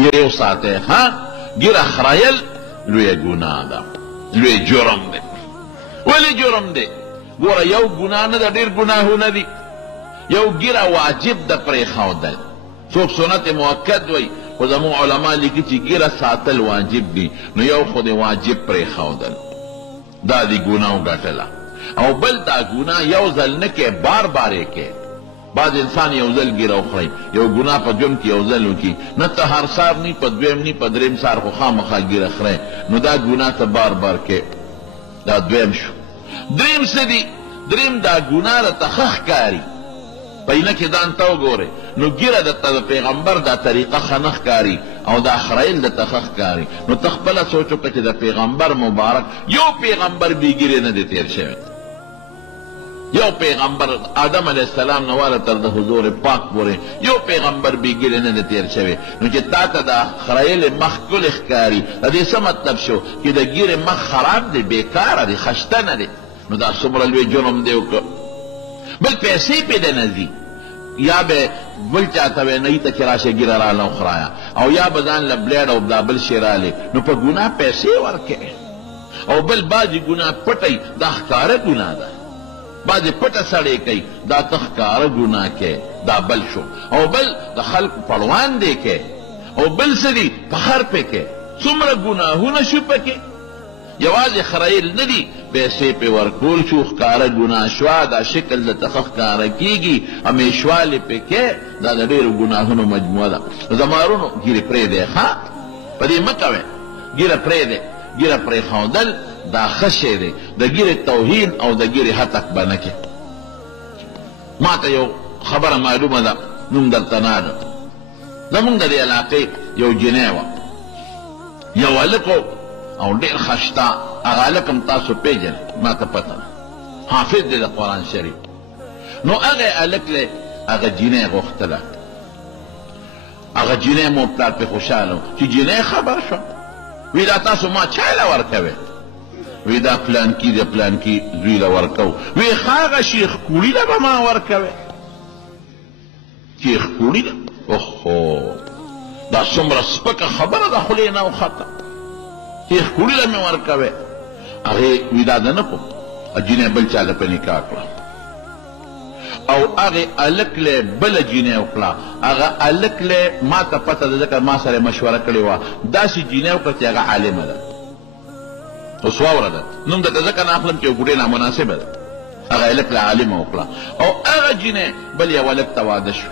ګیره وساتئ. ها ګیره خرایل لویه ګناه ده، لوی جرم دی. ولې جرم دی؟ ګوره یو ګناه نه ده، ډېر ګناهونه دي. یو ګیره واجب ده پرېښودل، څوک سنت مؤکد وی، خو زموږ علما لیکي چې ګیره ساتل واجب دي، نو یو خو د واجب پرېښودل دا د ګناه وګټله. او بل دا ګناه یو ځل نه کې، بار بار یې کې. بعض انسان یو ځل ګیره وخوري، یو ګناه په ژوند کې یو ځل وکړي، نه ته هر سار نی، په دویم نی، په دریم سار خو خامخا ګیره خورئ، نو دا ګناه ته بار بار کې. دا دویم شو. دریم څه دي؟ دریم دا ګناه راته ښه ښکاري، پینه کې ځان ته وګورئ، نو ګیره درته د پیغمبر دا طریقه ښه نه ښکاري او دا خریل درته ښه ښکاري، نو ته خپله سوچ وکړه چې د پیغمبر مبارک یو پیغمبر بې ګیرې نه دی تېر شوی. یو پیغمبر آدم علیه السلام نه واله تر د حضور پاک پورې یو پیغمبر بې ګیرې نه دی تېر شوی. نو چې تا ته دا خریلې مخ ښکلې ښکاري، د دې څه مطلب شو؟ چې د ګیرې مخ خراب دی، بېکاره دی، خشته نه دی. نو دا څومره لوی جرم دی وکړه. بل پیسې پې دی نه ځي، یا به بل چاته وی نه ته چې راشه ګیره راله وخورایا، او یا به ځان له بلیډ او دا بل شی رالی، نو په ګناه پیسې ورکوې. او بل بعضې ګناه پټی، دا ښکاره ګناه ده. بعضې پټه سړی کوي، دا ته ښکاره ګناه کوې، دا بل شو. او بل د خلکو پړوان دی کوې، او بل څه دي؟ فخر پې کوې. څومره ګناهونه شو پکې. یوازې خرایل نه دي، پیسې پې ورکول شو، ښکاره ګناه شوه، دا شکل درته ښه ښکاره کېږي، همیشوالې پې کې، دا د ډېرو ګناهونو مجموعه ده. زمارونو ګیرې پرېږدئ، ښه په دې مه کوئ، ګیره پرېږدئ. ګیره پرېښودل دا ښه شی دی، د ګیرې توهین او د ګیرې هتک به نه کې. ما ته یو خبره معلومه ده، نوم درته نه ده. زمونږ د دې علاقې یو جنۍ وه، یو هلک او ډېر خشته. هغه هلک هم تاسو پېژنئ، ما ته پته ده، حافظ دی د قرآن شریف. نو هغه هلک له هغه جنۍ غوښتله، هغه جنۍ مور پلار پې خوشحاله و چې جنۍ خبر شوه، وی دا تاسو ما چا له ورکوئ؟ وی دا پلانکي د پلانکي زوی له ورکو. وی هغه شیخ کوړي له به ما ورکوئ؟ شیخ کوړي له؟ اوهو، دا څومره سپکه خبره ده، خولې نه وخته. شیخ کوړي له مې ورکوئ؟ هغې وی دا ده نه کوم. جنۍ بل چا له په نکاح کړه، او هغې هلک له بله جنۍ وکړه. هغه هلک له ما ته پته ده، ځکه ما سره مشوره کړې وه، داسې جنۍ وکړه چې هغه عالمه ده. اوس واوره ده، نوم درته ځکه نه اخلم چې یو ګوډۍ نامناسبه ده. هغه هلک له عالمه وکړه، او هغه جنۍ بل یو هلک ته واده شو.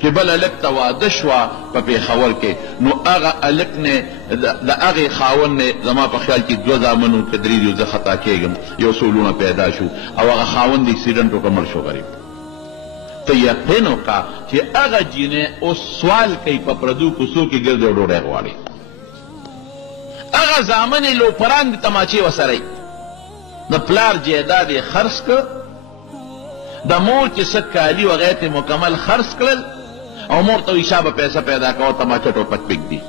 چې بل هلک ته واده شوه په پېښور کې، نو هغه هلک نه د هغې خاوند نه زما په خیال کې 2 زامن وو که 3 دي، زه خطا کېږم، یو څو لونه پیدا شو، او هغه خاوند د اکسیډنټ وکړه، مړ شو غریب. ته یقین وکړه چې هغه جینۍ اوس سوال کوي په پردو کوڅو کې ګرځي او ډوډۍ غواړي. هغه زامن یې لوپران د تماچې وسره د پلار جیداد یې خرڅ کړ، د مور چې څه کالي وغیرې ته مکمل خرڅ کړل، او مور ته وایي شابه پیسه پیدا کوه، تماچه ټوپک پرېږدي.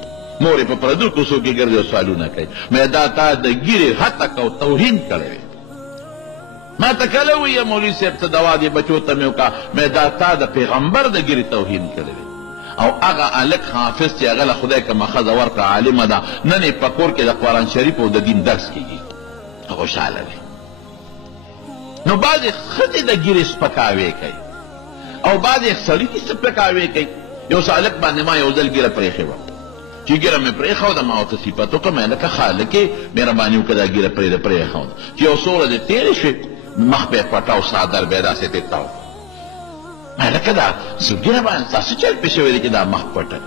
مور یې په پردو کوڅو کې ګرځي او سوالونه کوي. مې دا تا د ګیرې هتک او توهین کړی وی. ما ته کله وویه مولوي صاحب څه دوا دې بچو ته مې وکړه، مې دا تا د پیغمبر د ګیرې توهین کړی وی. او هغه هلک حافظ چې هغه له خدای کومه ښځه ورکړه، عالمه ده، نن یې په کور کې د قرآن شریف او د دین درس کېږي، خوشحاله دی. نو بعضې ښځې د ګیرې سپکاوی کوي، او بعضې سړي دې سپکاوی کوي. یو هلک باندې ما یو ځل ګیره پرېښې وه، چې ګیره مې پرېښوده، ما ورته صفت وکړه، مې لکه ښه هلکې مهرباني وکړه دا ګیره پرېښوده. چې یو څو ورځې تېرې شوې، مخ به یې پټه او څادر به یې داسې تېتاو. مې لکه دا ګیره باندې تاسو چل پې شوی دی چې دا مخ پټه؟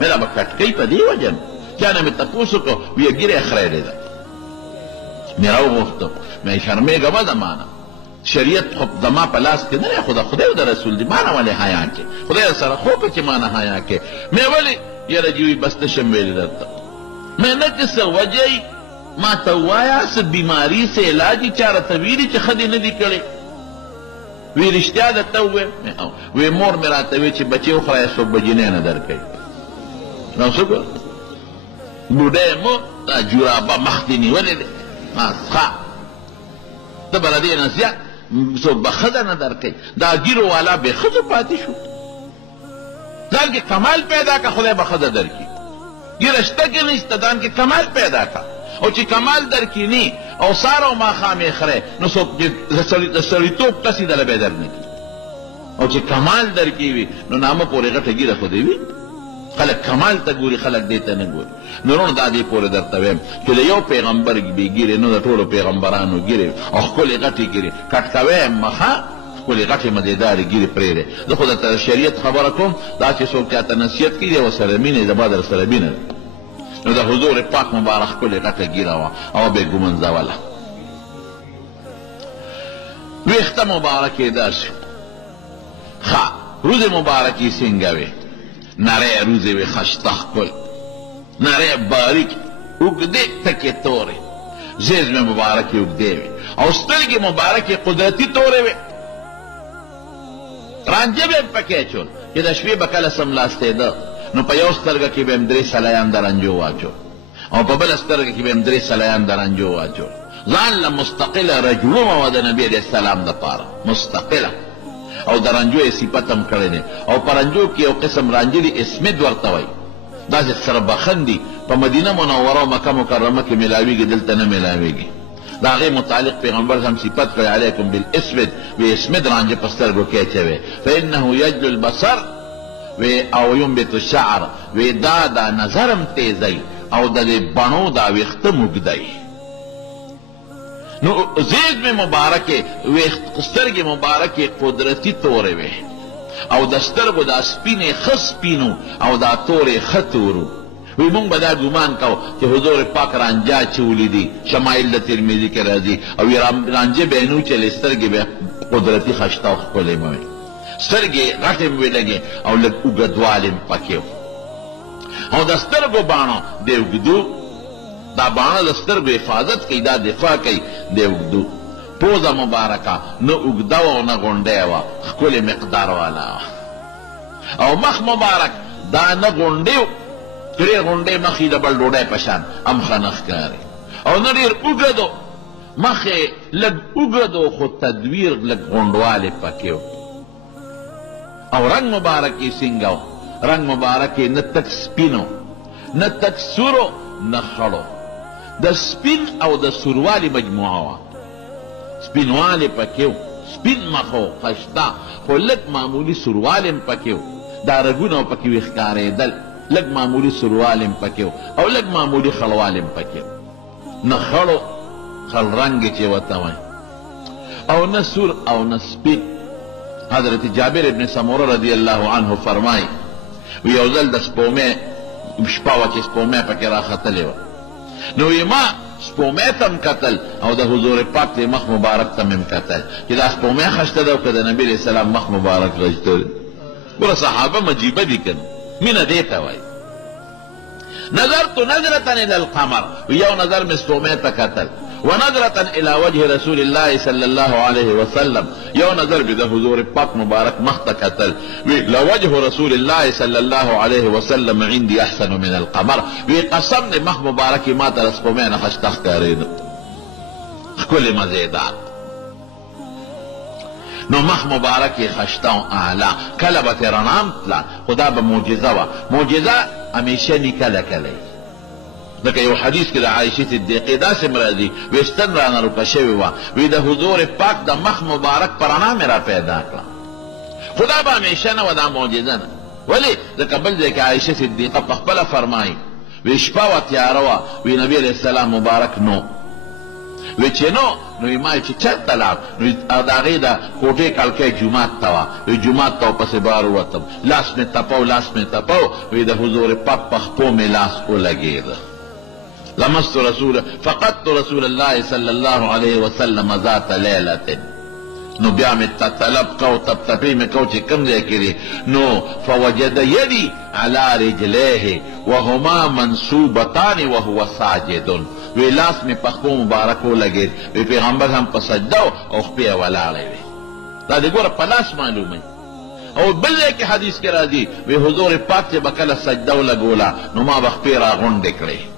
مې دا به کټکۍ په دې وجه نه. چا نه مې تپوس وکړو، ویې ګیره یې خریلې ده. مې راوغوښتم، مې شرمېږه مه زما نه، شریعت خو زما په لاس کې نه دی، خو د خدای او د رسول دی، ما نه ولې حیا کې؟ خدای سره خو که چې ما نه حیا کې. مې ولې؟ یاره جی وي بس نه شم ویلی درته. مې نه چې څه وجه یې ما ته ووایه، څه بیماري څه علاج یې چا راته ویلي چې ښه دې نه دي کړی؟ وی رښتیا درته ووایم؟ وی مور مې راته وی چې بچې وخورایه څوک به جینۍ نه درکوي. نو څه ګوره ډوډۍ مو دا جورابه مخ دې نیولې دی، ښه ته به له دې نه زیات څوک به ښځه نه درکوي. دا ګیرو والا بې ښځو پاتې شو. ځان کې کمال پیدا کا خدای به ښځه درکړي ګیره شته کې نشته ځان کې کمال پیدا کا او چې کمال درکړي نی او سار او ماښام یې خری نو څوک د سړیتوب ټسې دله به در نه کړي او چې کمال درکړي وي نو نامه پورې غټه ګیره خو دې وي خلک کمال ته ګوري خلک دې ته نه ګوري نو وروڼو دا دې پورې درته وایم چې د یو پیغمبر بې ګیرې نو د ټولو پیغمبرانو ګیرې او ښکلې غټې ګیرې کټکوی یم مخه ښکلې غټې مزېدارې ګیرې پرېږدې زه خو درته د شریعت خبره کوم دا چې څوک چاته نصیحت کوي دی ورسره مینه د با درسره مینه نو د حضور پاک مبارک ښکلې غټه ګیره وه او به یې ګمنځوله ویښته مبارکې داسې ښه روزې مبارکې څنګه وې نری روزې وې خشته ښکل نری باریک اوږدې تکې تورې زیزمې مبارکې اوږدې وې او سترګې مبارکې قدرتي تورې وې رانجه به یې پکې اچول چې د شپې به کله سملاستېده نو په یو سترګه کې به یې 3 سلیان د رنجو واچول او په بله سترګه کې به یې 3 سلیان د رنجو واچول ځان له مستقله رجومه وه د نبي علیه السلام دپاره مستقله او د رنجو یې صفت هم کړی دی او په رنجو کې یو قسم رانجه دي اسمد ورته وایي داسې سره بخن دي په مدینه منوره او مکه مکرمه کې میلاویږي دلته نه میلاویږي د هغې متعلق پیغمبر هم صفت کړی علیکم بالاسمد وی اسمد رانجه په سترګو کې اچوي فانه یجلو البصر وی او ینبت الشعر وی دا د نظرم تیزی او د دې بڼو دا ویښته موږدی نو زید میں مبارکې سترګې مبارکې قدرتي تورې وې او د سترګو دا سپینې ښه سپینو او دا تورې ښه تورو وی مونږ به دا ګمان کوو چې حضور پاک رانجه اچولي دي شمایل د ترمذي کې راځي او رانجه به یې نه وچلې سترګې به قدرتي خشته او ښکلې به وې سترګې غټې به لګې او لږ اوږدوالی م پکې او د سترګو باڼه د اوږدو دا باڼه د سترګو حفاظت کوي دا دفاع کوي د اوږدو پوزه مبارکه نه اوږده وه او نه غونډۍ وه ښکلې مقدار والا وه او مخ مبارک دا نه غونډې ډېر غونډې مخ یې د بل ډوډۍ په شان هم ښه نه ښکاري او نه ډېر اوږد و مخ یې لږ اوږد و خو تدویر لږ غونډوالی پکې و او رنگ مبارک یې څنګه و رنگ مبارک یې نه تک سپینو نه تک سورو نه خړو د سپین او د سوروالي مجموعه وه سپینوالی پکې و سپین مخ و خشته خو لږ معمولي سوروالی م پکې و دا رګونه پکې وې ښکارېدل لږ معمولي سوروالی م پکې و او لږ معمولي خړوالی م پکې و نه خړو خړ رنګ چې ورته وایي او نه سور او نه سپین حضرت جابر ابن سموره رضی الله عنه فرمایي یو ځل د سپومې شپه وه چې سپومې پکې راختلې وه نو وی ما سپومې ته م کتل او د حضور پاک د مخ مبارک ته مې م کتل چې دا سپومې خشته ده او که د نبي علیه السلام مخ مبارک خشته ده ګوره صحابه مجیبه دي که مینه دې ته وایي نظرت نظرة الى القمر یو نظر مې سپومې ته کتل ونظرة الى وجه رسول الله صلى الله عليه وسلم یو نظر به د حضور پاک مبارک مخ ته کتل وی لوجه رسول الله صلى الله عليه وسلم عندي احسن من القمر وی قسم د مخ مبارک ما ته سپومې نه خشته ښکارېده ښکلې مزېدار نو مخ مبارک یې خشته او اعلی کله به ترې رڼا م تله خو دا به معجزه وه معجزه همیشه ني کله کله لکه یو حدیث کې د عایشې صدیقې داسې م راځي ویښتن رانه روکه شوې وه وی د حضور پاک د مخ مبارک په رڼا مې را پیدا کړه خو دا به همیشه نه وه دا معجزه نه ولې ځکه بل ځای کې عایشې صدیقه په خپله فرمایي وی شپه وه تیاره وه وی نبي علیه السلام مبارک نو وی چې نو وی ما چې چېرته لاړ نو د هغې د کوټې کړکۍ جومات ته وه وی جومات ته ورپسې بار ووتم لاس مې تپو وی د حضور پاک په خپو مې لاس ولګېده لمست رسول فقدت رسول الله صلى الله عليه وسلم ذات ليلة نو بیا مې طلب کو تپتپې مې کو چې کوم ځای کې دی نو فوجد يدي على رجليه وهما منصوبتان وهو ساجد وی لاس مې په خپو مبارک ولګېد وی پیغمبر هم په سجده او خپې یې ولاړې وې دا دې ګوره په لاس معلوموي او بل ځای کې حدیث کې راځي وی حضور پاک چې به کله سجده ولګوله نو ما به خپې راغونډې کړې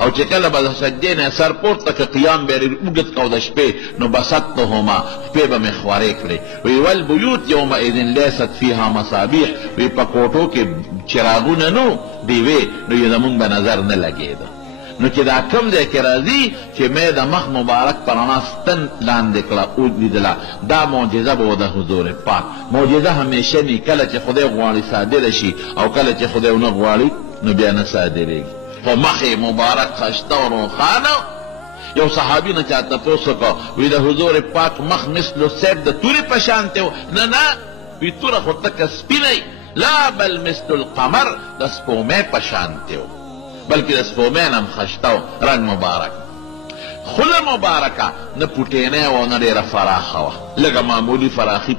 او چې کله به د سجدې نه سر پورته که قیام به یې ډېر اوږد کو د شپې نو بسطتهما شپې به مې خوارې کړې وی والبیوت یومئذ لیست فیها مصابیح وی په کوټو کې چراغونه نو ډیوې نو یې زمونږ به نظر نه لګېده نو چې دا کم ځای کې راځي چې مې د مخ مبارک په رڼا ستن لاندې کړه ولیدله دا معجزه به و د حضور پاک معجزه همیشه وي کله چې خدای غواړي صادره شي او کله چې خدای ونه غواړي نو بیا نه صادرېږي خو مخ مبارک خشته و روښانه یو صحابي نه چا تپوس وکړه وی د حضور پاک مخ مثل سیب د تورې په شانتې و نه نه وی توره خو تکه سپینی لا بل مثل القمر د سپومۍ په شانتې و بلکې د سپومۍ نه هم خشته و رنګ مبارک خوله مبارکه نه پوټینۍ و نه ډېره فراخه وه لږه معمولي فراخي